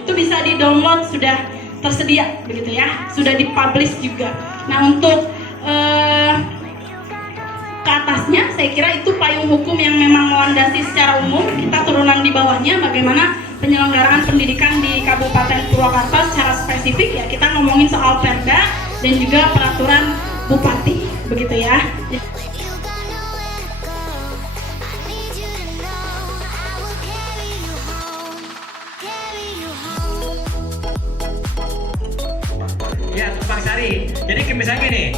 Itu bisa di-download, sudah tersedia begitu ya, sudah dipublish juga. Nah, untuk ke atasnya saya kira itu payung hukum yang memang melandasi secara umum, kita turunan di bawahnya bagaimana penyelenggaraan pendidikan di Kabupaten Purwakarta secara spesifik ya, kita ngomongin soal Perda dan juga peraturan Bupati begitu ya. Ya, Bang Sari. Jadi misalnya gini,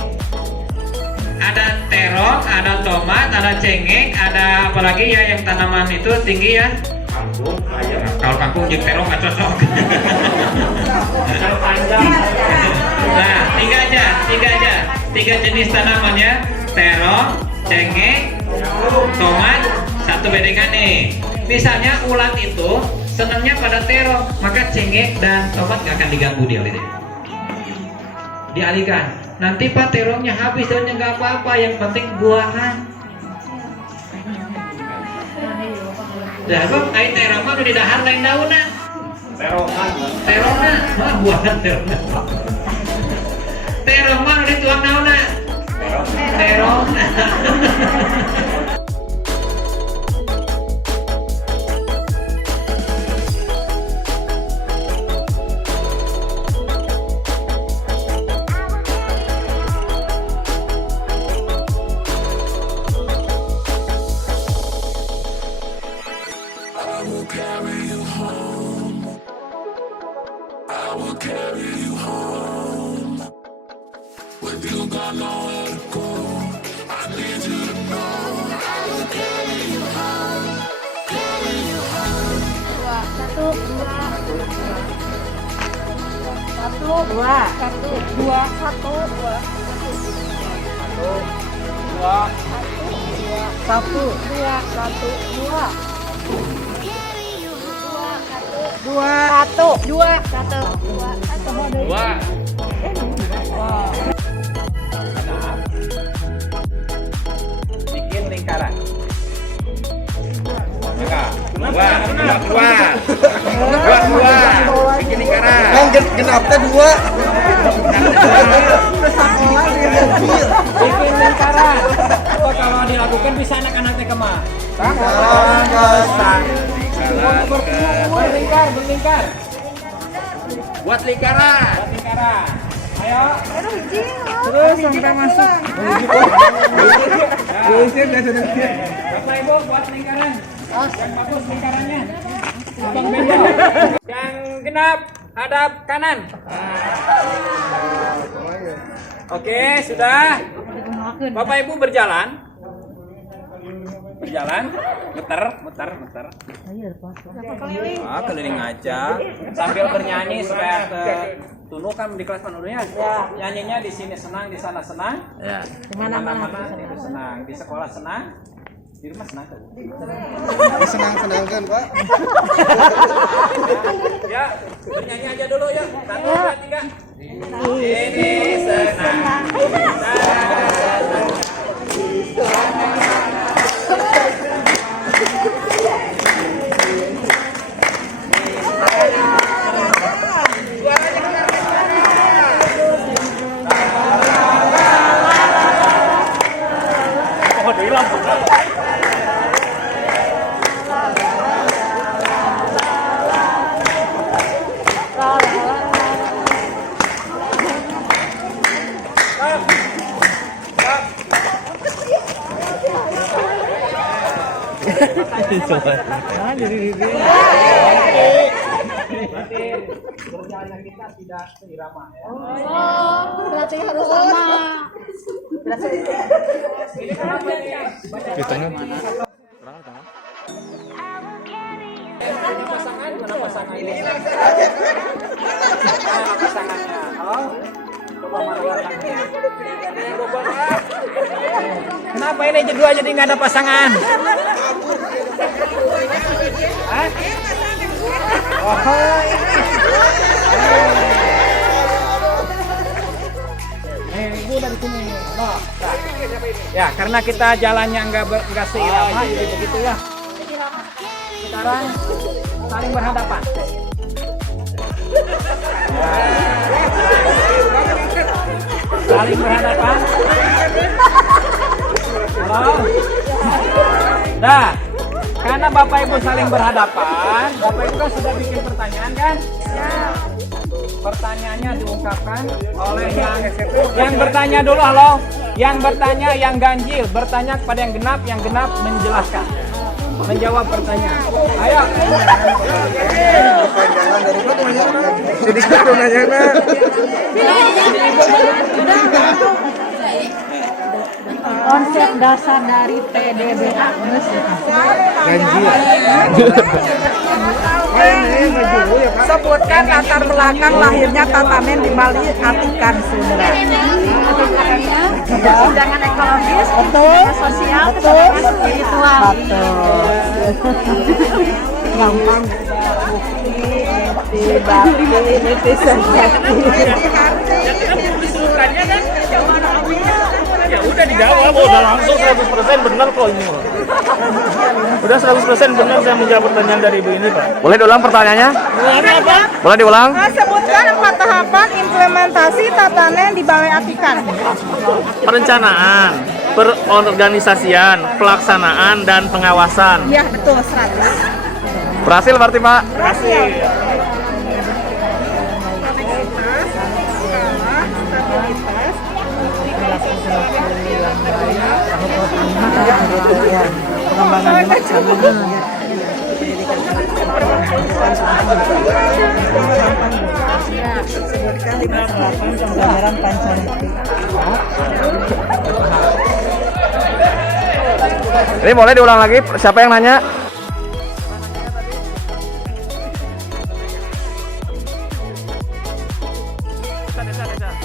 ada terong, ada tomat, ada cengkeh, ada apalagi ya yang tanaman itu tinggi ya. Kangkung, ayam. Kalau kangkung jadi terong nggak cocok. Nah, tiga jenis tanaman ya, terong, cengkeh, tomat, satu bedengan nih. Misalnya ulat itu senangnya pada terong, maka cengkeh dan tomat nggak akan diganggu dia oleh dia. Dialihkan. Nanti Pak terongnya habis daunnya nggak apa-apa, yang penting buahan. Dah bang, air terong mah udah di dahar lain daunnya. Terongnya, mah buahan terongnya. Terong mah udah tuang daunnya. Terong. Bikin lingkaran. Dua. Bikin lingkaran. Kan genapnya dua. Bikin lingkaran. Apa kalau dilakukan bisa anak-anaknya kemana? Berlingkar. Buat lingkaran. Ayo. Terus sampai masuk. Bapak Ibu buat lingkaran. Yang bagus lingkarannya. Abang Bendo. Yang genap hadap kanan. Oke, sudah. Bapak Ibu berjalan, muter. Keliling aja, sambil bernyanyi supaya tunu kan di kelas penuhnya. Nyanyinya di sini senang, di sana senang, di mana-mana itu senang, di sekolah senang, di rumah senang tuh. Senang-senangkan Pak. Ya, bernyanyi aja dulu ya. 1, 2, 3. Ini senang. Berarti berjalannya kita tidak seirama ya. Oh, berarti harus sama. Ini kenapa nih? Ditanya. Mana pasangan ini? Pasangannya. Oh. Coba mana warnanya? Kenapa ini dua jadi nggak ada pasangan? Hah? Oh, ibu dari sini. Nah. Ya, karena kita jalannya nggak seirama, jadi begitu ya. Sekarang saling berhadapan. Saling berhadapan. Halo. Dah. Karena Bapak Ibu saling berhadapan, Bapak Ibu kan sudah bikin pertanyaan kan? Pertanyaannya diungkapkan oleh yang bertanya dulu, halo. Yang bertanya yang ganjil, bertanya kepada yang genap menjelaskan. Menjawab pertanyaan. Ayo. Jadi kalau nanya Konsep dasar dari PDBA Sebutkan latar belakang lahirnya Tatamen di Bali Atikan Sunda. Kesenjangan ekologis, kesenjangan sosial, kesenjangan spiritual. gampang. Ya udah dijawab, udah langsung 100% benar kok ini. Udah 100% benar saya menjawab pertanyaan dari ibu ini, Pak. Boleh diulang pertanyaannya? Apa? Boleh diulang? Sebutkan 4 tahapan implementasi Tatanen di Balai Atikan. Perencanaan, perorganisasian, pelaksanaan dan pengawasan. Ya betul 100. Berhasil berarti, Pak? Kasih. Ini boleh diulang lagi? Siapa yang nanya?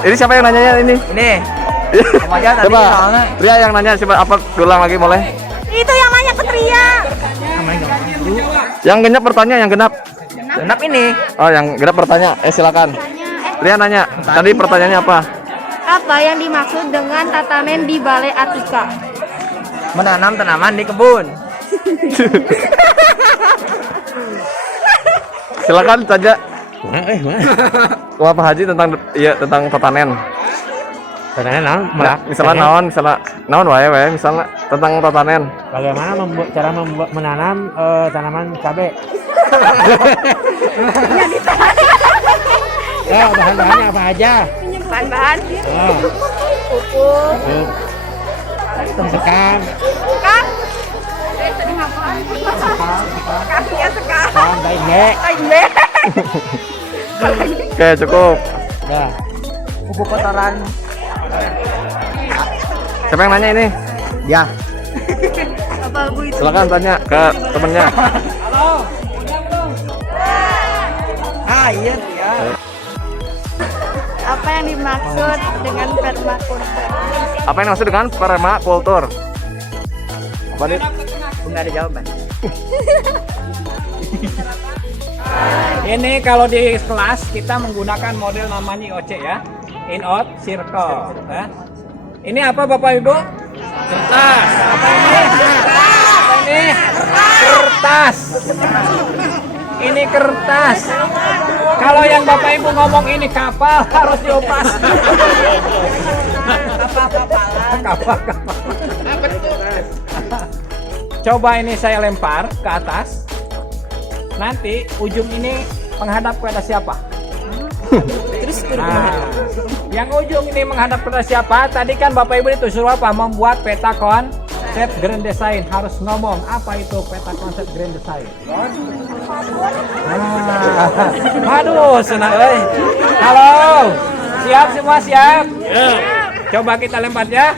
Ini siapa yang nanyanya ini? Ini. Coba, Ria yang nanya, coba apa diulang lagi boleh? Itu yang nanya ke Tria. Yang genap bertanya, yang genap. Genap ini. Oh, yang genap bertanya. Silakan. Ria nanya. Tadi pertanyaannya apa? Apa yang dimaksud dengan tatamen di Balai Atika? Menanam tanaman di kebun. Silakan saja. Pak Haji tentang tatanen. Tatanen naon? Misalnya naon wae misalnya tentang tatanen. Bagaimana cara menanam tanaman cabai? Ya, bahan-bahannya apa aja? Bahan-bahan. Pupuk. Sekan. Kasihnya sekarang. Baik. Oke, cukup. Ya. Pupuk kotoran. Siapa yang nanya ini? Ya. Silakan tanya ke temennya. Iya ya. Apa yang dimaksud dengan permakultur? Apa yang dimaksud dengan permakultur? Apa nih? Enggak ada jawaban. Ini kalau di kelas kita menggunakan model namanya IOC ya, in out circle. Ya. Ini apa Bapak Ibu? Kertas. Apa ini? Apa ini? Kertas. Ini kertas. Kalau yang Bapak Ibu ngomong ini kapal harus diopas. Kapal. Coba ini saya lempar ke atas. Nanti ujung ini menghadap kepada siapa? Nah, yang ujung ini menghadap kepada siapa? Tadi kan Bapak Ibu disuruh apa? Membuat peta konsep grand design. Harus ngomong apa itu peta konsep grand design. Aduh, senang euy. Halo. Siap semua siap? Ya. Coba kita lempar ya.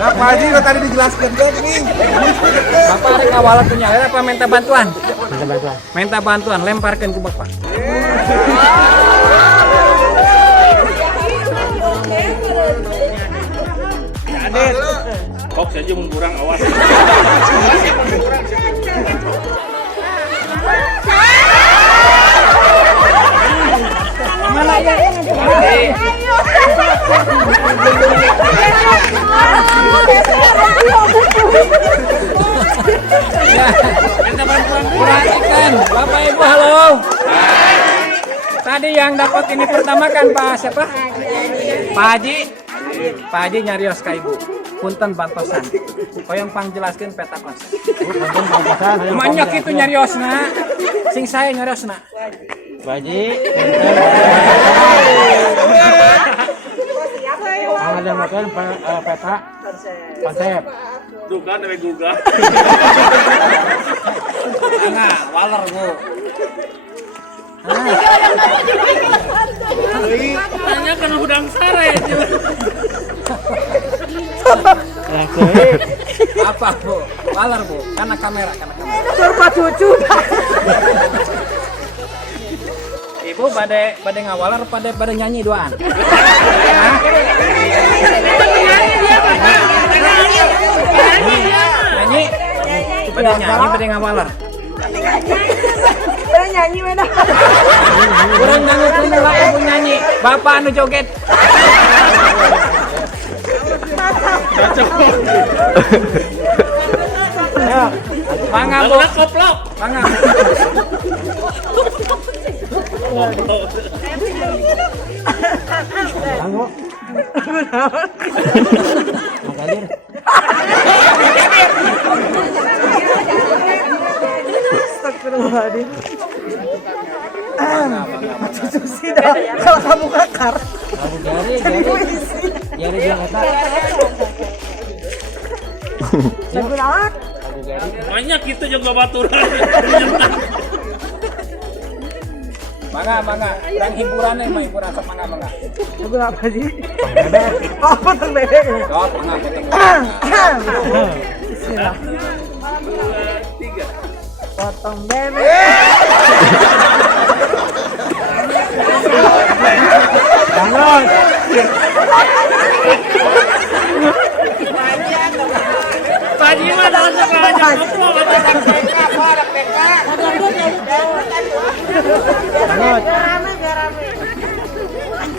Pak Haji udah tadi dijelaskan kan nih. Bapak ada kawalan punya apa minta bantuan? Minta bantuan, lemparkan ke Bapak. Adet. Kok saja mengkurang awas. Perhatikan, Bapak Ibu halo. Tadi yang dapat ini pertama kan Pak siapa? Pak Haji. Pak Haji nyarios ka Ibu. Punten bantosan. Koyong pangjelaskeun peta konsep. Banyak itu nyariosna. Sing saya nyariosna. Pak Haji. Ada makan peta konsep. Tuh kan dari Google. Nah, waler Bu. Tanya kan udang sare. Apa Bu? Waler Bu, karena kamera. Surpa cucu. Ibu pada ngawaler pada nyanyi doang. Nyanyi. Pada nyanyi pada ngawaler. Udah nyanyi mana? Kurang nyanyi lah ibu nyanyi. Bapak anu joget. Ya, mangga Bu. Koplok. Mangga. Astagfirullahaladzim. Cucu sih dah. Kalau kamu kakar. Jari dia kata. Banyak itu juga baturan. Mangga. Yang hiburannya mah hiburan sama mangga. Lagu apa sih? Oh, potong bebek. Oh, mangga. Bismillah. Potong bebek. Jangan. Pagi mah dalam sekolahnya koplok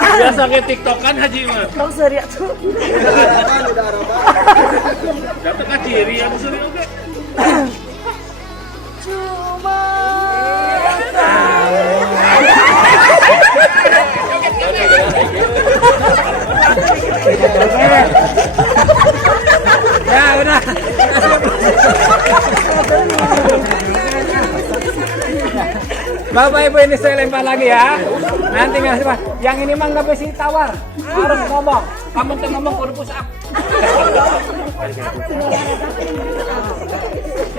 biasa ke TikTokan Haji mah. Tong seriak tuh. Datang ke diri yang sering oke. Ya udah. Bapak Ibu ini saya lempar lagi ya. Nanti ngasih Pak. Yang ini mah nggak bisa tawar. Harus ngomong. Kamu tuh ngomong kudu push up.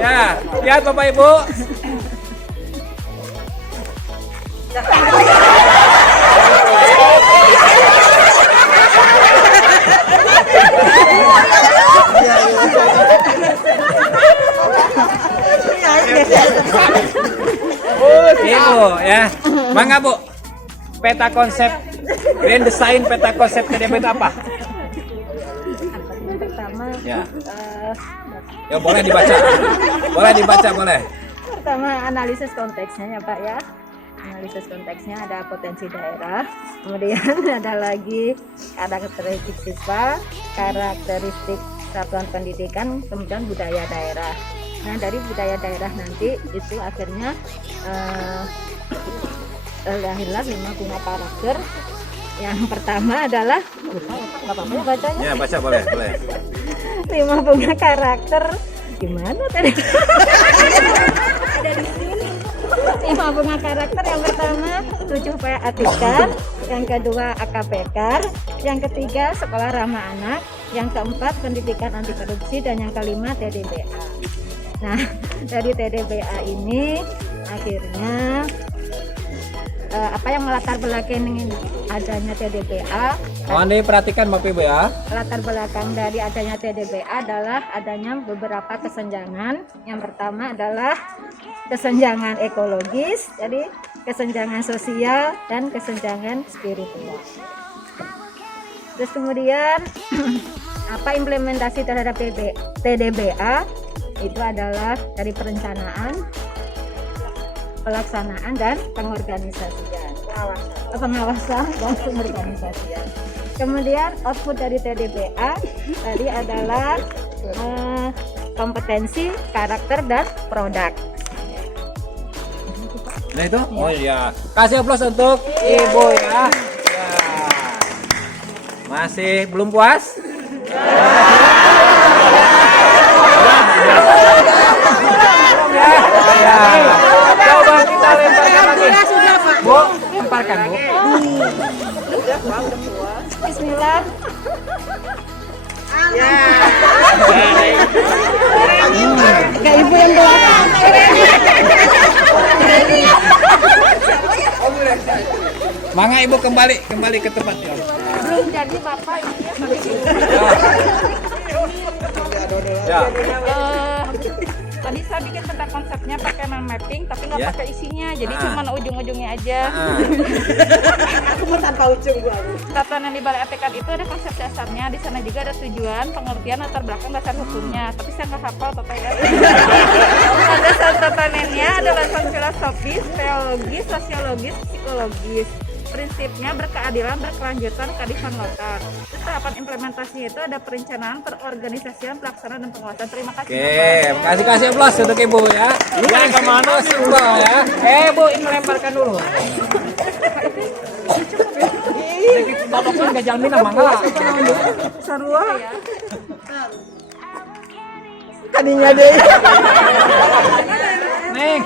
Ya, lihat Bapak Ibu. Ibu ya, mangga Bu. Peta konsep, grand design peta konsep TDB itu apa? Pertama, Ya. Ya boleh dibaca, boleh. pertama analisis konteksnya ya Pak ya. Analisis konteksnya ada potensi daerah, kemudian ada lagi karakteristik siswa, karakteristik satuan pendidikan, kemudian budaya daerah. Nah dari budaya daerah nanti itu akhirnya lahirlah 5 bunga karakter. Yang pertama adalah nggak apa-apa ya bacanya. Ya baca boleh. 5 bunga karakter gimana tadi? Ada di sini. 5 bunga karakter yang pertama 7P Atikan, yang kedua AKPK, yang ketiga sekolah ramah anak, yang keempat pendidikan anti korupsi, dan yang kelima TDBA. Nah dari TDBA ini akhirnya apa yang melatar belakangi adanya TDBA? Mohon diperhatikan Bapak Ibu ya. Latar belakang dari adanya TDBA adalah adanya beberapa kesenjangan. Yang pertama adalah kesenjangan ekologis, jadi kesenjangan sosial dan kesenjangan spiritual. Terus kemudian apa implementasi terhadap TDBA? Itu adalah dari perencanaan, pelaksanaan dan pengorganisasian, pengawasan dan pengorganisasian. Kemudian output dari TDPA tadi adalah kompetensi, karakter, dan produk. Nah itu? Oh iya. Kasih aplaus untuk Ibu ya. Ya. Masih belum puas? Ya. Coba kita lemparkan lagi. Bu, lemparkan Bu. Bismillah. Kayak ibu yang belakang. Mangga Ibu kembali ke tempat ya. Belum jadi Bapak ini Ya. Tadi saya bikin tentang konsepnya pakai mind mapping tapi nggak Ya. pakai isinya, jadi cuma ujung-ujungnya aja. Aku mau tanpa ujung gua. Tatanan di balai atikan itu ada konsep dasarnya, di sana juga ada tujuan, pengertian, latar belakang, dasar hukumnya. Tapi saya nggak hafal totalnya. Dasar tatanannya ada landasan filosofis, teologis, sosiologis, psikologis. Prinsipnya berkeadilan, berkelanjutan, kearifan lokal. Terus tahapan implementasinya itu ada perencanaan, perorganisasian, pelaksanaan, dan pengawasan. Terima kasih. Oke, kasih aplaus untuk Ibu ya. Yang kemana simple ya? Bu, ini melemparkan dulu. Bapak pun gak jamin sama enggak? Sarua. Tadinya deh. Neng.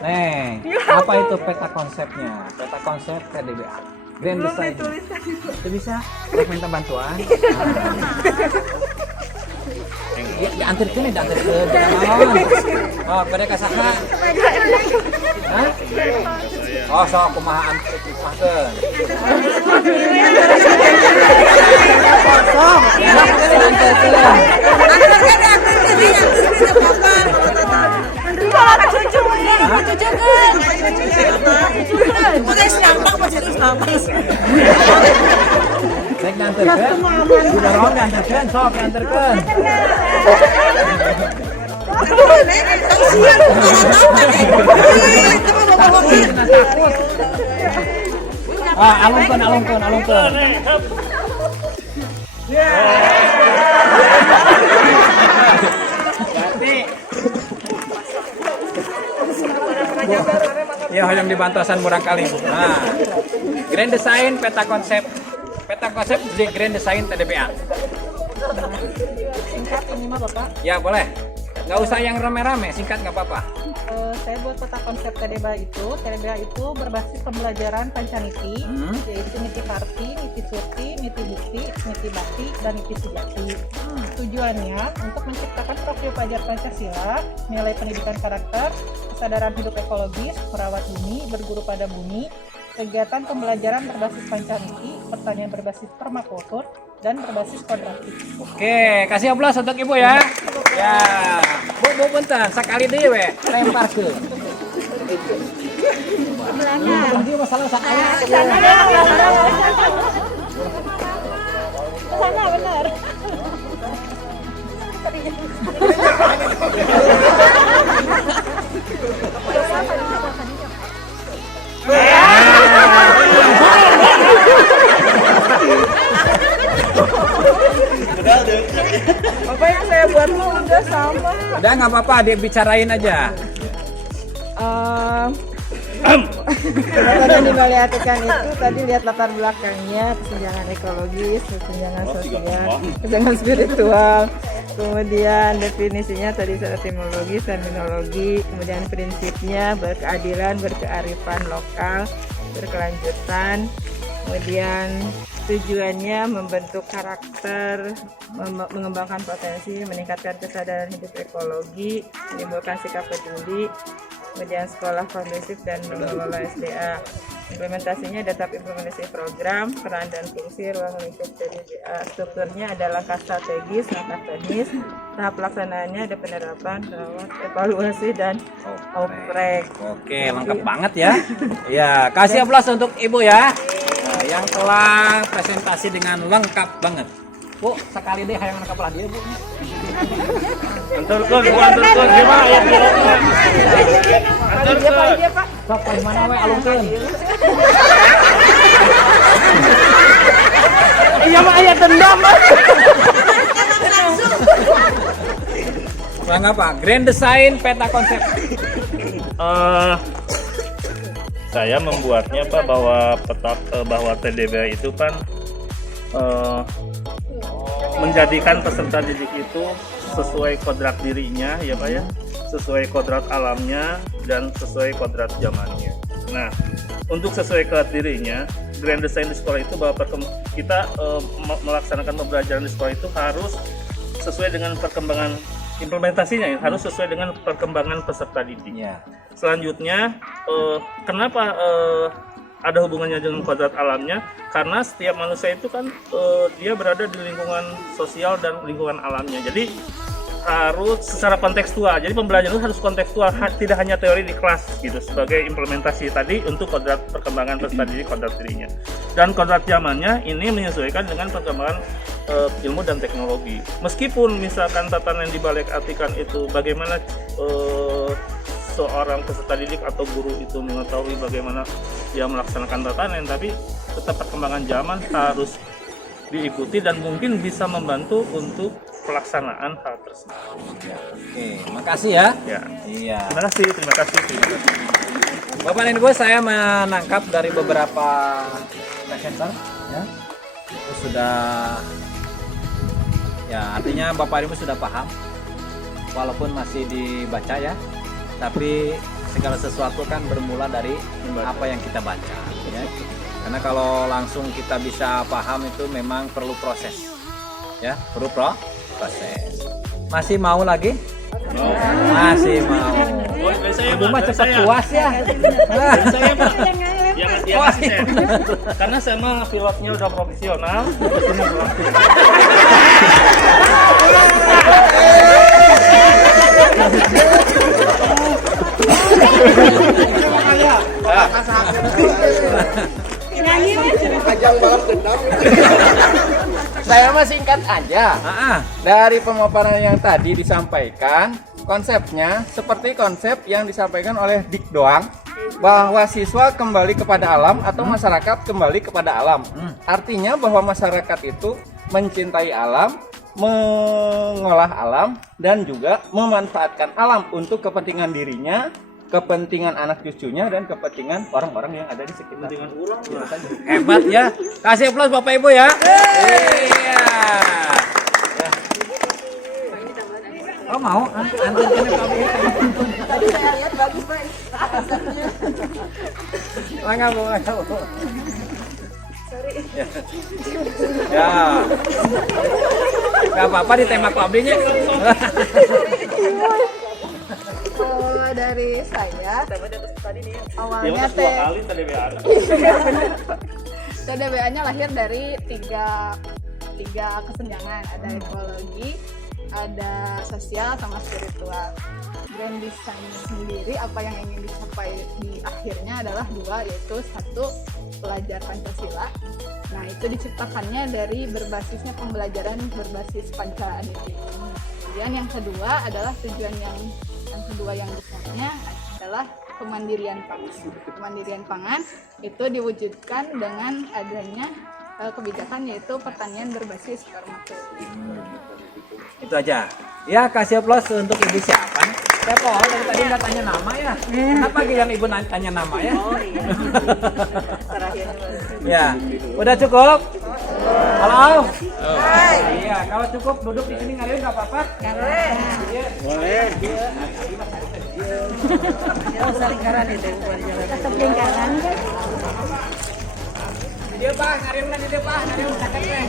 Neng, apa itu peta konsepnya? Peta konsep TDBA. Grand Design. Itu bisa? Untuk minta bantuan? Diantarkan nih, diantarkan. Oh, pada kasaha. Hah? Oh, so kumaha antarkan. Sok, Nek nganterkeun. Udah ron nganterkeun, sok nganterkeun. Alungkeun. Ya, yang dibantuasan murang kali. Nah, Grand Design peta konsep di Grand Design TDPA. Singkat ini mah Bapak. Ya boleh. Nggak usah yang rame-rame, singkat nggak apa-apa. Saya buat peta konsep TDBA itu berbasis pembelajaran pancaniti, yaitu niti karti, niti surti, niti bukti, niti bakti, dan niti sujati. Tujuannya untuk menciptakan profil pelajar Pancasila, nilai pendidikan karakter, kesadaran hidup ekologis, merawat bumi, berguru pada bumi, kegiatan pembelajaran berbasis pancaniti, pertanian berbasis permakultur, dan berbasis kodratif. Oke, kasih aplaus untuk Ibu ya. Ya, Bu bentar, sekali deh we, lempar ke. Ini masalah sekali. Sana benar. Apa yang saya buat tuh udah sama. Udah nggak apa-apa, dibicarain aja. Tadi di balai atikan itu tadi lihat latar belakangnya, kesenjangan ekologis, kesenjangan sosial, kesenjangan spiritual, kemudian definisinya tadi secara etimologis, terminologi, kemudian prinsipnya berkeadilan, berkearifan lokal, berkelanjutan, kemudian tujuannya membentuk karakter, mengembangkan potensi, meningkatkan kesadaran hidup ekologi, menimbulkan sikap peduli, kemudian sekolah kondusif dan mengelola SDA. Implementasinya ada tahap implementasi program, peran dan fungsi ruang lingkup TDBA. Strukturnya ada langkah strategis, langkah teknis, tahap pelaksanaannya ada penerapan, rawat, evaluasi, dan oprek. Oke, lengkap banget ya. Ya, kasih aplaus untuk Ibu ya. Nah, yang telah presentasi dengan lengkap banget. Bu, sekali deh hayang nangkap lah dia, Bu. Anturkeun gimana ya? Anturkeun. Sok mana we alungkeun. Iya mah aya dendam. Bang apa? Grand design peta konsep. Saya membuatnya Pak bahwa TDB itu kan menjadikan peserta didik itu sesuai kodrat dirinya ya Pak ya, sesuai kodrat alamnya dan sesuai kodrat zamannya. Nah, untuk sesuai kodrat dirinya, grand design di sekolah itu bahwa kita melaksanakan pembelajaran di sekolah itu harus sesuai dengan perkembangan implementasinya, harus sesuai dengan perkembangan peserta didik. Selanjutnya, kenapa ada hubungannya dengan kodrat alamnya? Karena setiap manusia itu kan dia berada di lingkungan sosial dan lingkungan alamnya. Jadi harus secara kontekstual. Jadi pembelajaran itu harus kontekstual, tidak hanya teori di kelas gitu sebagai implementasi tadi untuk kodrat perkembangan peserta didik, kodrat dirinya. Dan kodrat zamannya ini menyesuaikan dengan perkembangan ilmu dan teknologi. Meskipun misalkan tatanan yang dibalik artikan itu bagaimana seorang peserta didik atau guru itu mengetahui bagaimana dia melaksanakan tatanan, tapi tetap perkembangan zaman harus diikuti dan mungkin bisa membantu untuk pelaksanaan hal tersebut. Oke, makasih ya. Ya. Iya. Terima kasih. Bapak dan Ibu, saya menangkap dari beberapa presenter ya. Itu sudah ya, artinya Bapak dan Ibu sudah paham. Walaupun masih dibaca ya. Tapi segala sesuatu kan bermula dari apa yang kita baca ya. Karena kalau langsung kita bisa paham itu memang perlu proses. Ya, perlu proses. Masih mau lagi? Masih mau. Ibu mah cepat puas ya. Saya Pak, yang asisten. Karena saya mah pilotnya udah profesional. Saya mah singkat aja. Dari pemaparan yang tadi disampaikan, konsepnya seperti konsep yang disampaikan oleh Dik Doang, bahwa siswa kembali kepada alam atau masyarakat kembali kepada alam. Artinya bahwa masyarakat itu mencintai alam, mengolah alam, dan juga memanfaatkan alam untuk kepentingan dirinya, kepentingan anak cucunya, dan kepentingan orang-orang yang ada di sekitar. Hebat ya. Kasih aplaus Bapak Ibu ya. Iya. Oh mau? Tadi saya lihat bagus Pak. Mangga Bu. Sorry. Ya. Gak apa-apa ditembak pabrinya. Kalau dari saya, awalnya TDBA-nya lahir dari tiga kesenjangan, ada ekologi, ada sosial, sama spiritual. Grand design sendiri apa yang ingin dicapai di akhirnya adalah dua, yaitu satu, pelajar Pancasila. Nah, itu diciptakannya dari berbasisnya pembelajaran berbasis Pancasila. Kemudian yang kedua adalah tujuan yang kedua yang besarnya adalah kemandirian pangan. Kemandirian pangan itu diwujudkan dengan adanya kebijakan, yaitu pertanian berbasis permakultur. Itu aja. Ya, kasih aplaus untuk Ibu siapa? Siapa? Oh, dari tadi nggak tanya nama ya. Kenapa yang Ibu tanya nama ya? Oh iya. Ya, udah cukup? Halo? Iya, kalau cukup duduk di sini ngariin nggak apa-apa? Boleh. Lingkaran itu. Tetap lingkaran kan? Dia Pak, ngariin lagi dia Pak, ngariin sakit nih.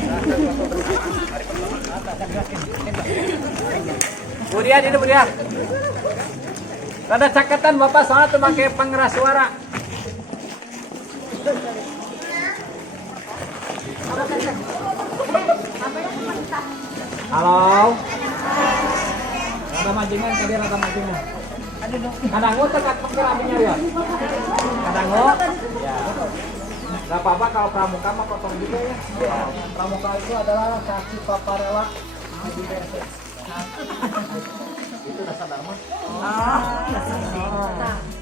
Budian ini Budian. Ada caketan Bapak soalnya tuh pakai pengeras suara. Halo. Rada majingan tadi rada majingan. Kadangu tegak pakai apinya ya. Kadangu. Ya. Gak apa-apa kalau pramuka mah potong juga ya. Pramuka itu adalah kaki paparela. Itu dasar dharma.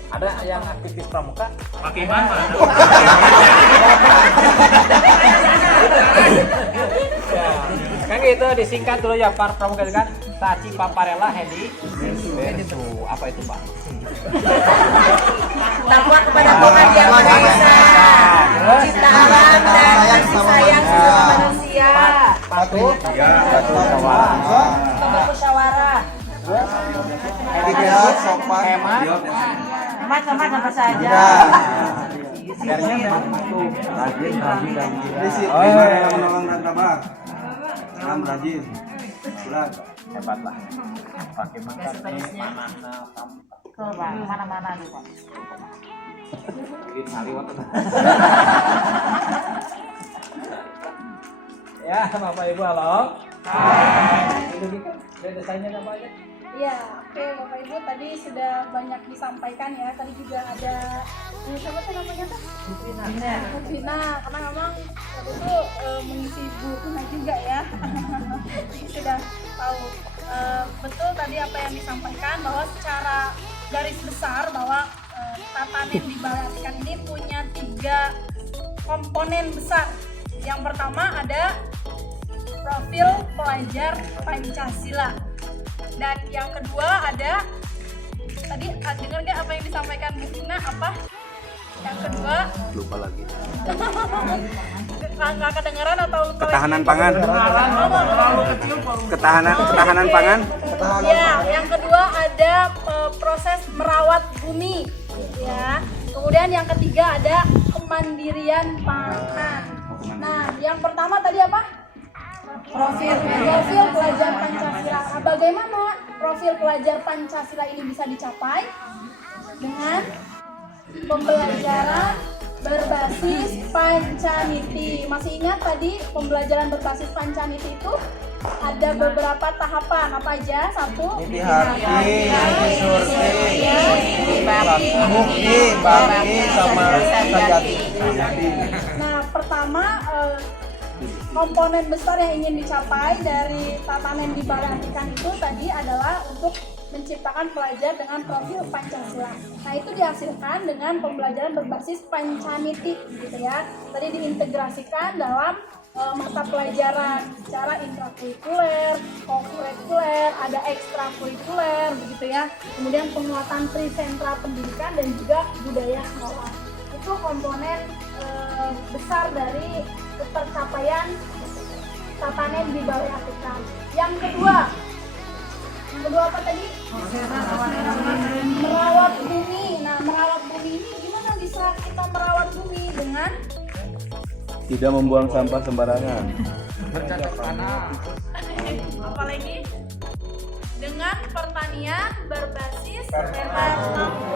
Ada yang aktivis pramuka? Pakai mana? Ya, kan gitu disingkat dulu ya pramuka itu kan. Saci Paparella Hedi itu apa itu Pak? Takwa kepada Tuhan Yang Maha Esa, cinta alam dan kasih sayang sama manusia, Patuh bermusyawarah, Etika, sopan, hemat hemat apa saja. disiplin, menolong dan tabah. Salam rajin. Bulat. hebat lah. Pakai makan Mana-mana nih Pak. Ya, Bapak Ibu halo. Hai. Itu gitu. Desainnya apa aja? Iya, oke Bapak Ibu tadi sudah banyak disampaikan ya. Tadi juga ada siapa tuh namanya tuh? Bu Vina, karena memang waktu itu mengisi Bu Vina juga ya. Jadi sudah tahu betul tadi apa yang disampaikan bahwa secara garis besar bahwa tatanan di Balai Atikan ini punya 3 komponen besar. Yang pertama ada profil pelajar Pancasila. Dan yang kedua ada tadi dengar nggak apa yang disampaikan Bu Vina apa? Yang kedua Lupa lagi. nggak kedengeran atau lupa? Ketahanan pangan. Ketahanan pangan. Ya, yang kedua ada proses merawat bumi, ya. Kemudian yang ketiga ada kemandirian pangan. Nah, yang pertama tadi apa? Profil pelajar Pancasila. Nah, bagaimana profil pelajar Pancasila ini bisa dicapai? Dengan pembelajaran berbasis Pancaniti. Masih ingat tadi pembelajaran berbasis Pancaniti itu ada beberapa tahapan apa aja? 1. Bukti, bakti, sama sejati. Nah, pertama komponen besar yang ingin dicapai dari tatanan di Balai Atikan itu tadi adalah untuk menciptakan pelajar dengan profil Pancasila. Nah, itu dihasilkan dengan pembelajaran berbasis Pancaniti gitu ya. Tadi diintegrasikan dalam mata pelajaran secara intrakurikuler, kokurikuler, ada ekstrakurikuler begitu ya. Kemudian penguatan trisentra pendidikan dan juga budaya sekolah. Itu komponen besar dari tercapaian tatanan di Balai Atikan. Yang kedua apa tadi? Merawat bumi. Nah, merawat bumi ini gimana bisa kita merawat bumi dengan Tidak membuang sampah sembarangan. apalagi dengan pertanian berbasis hemat lampu.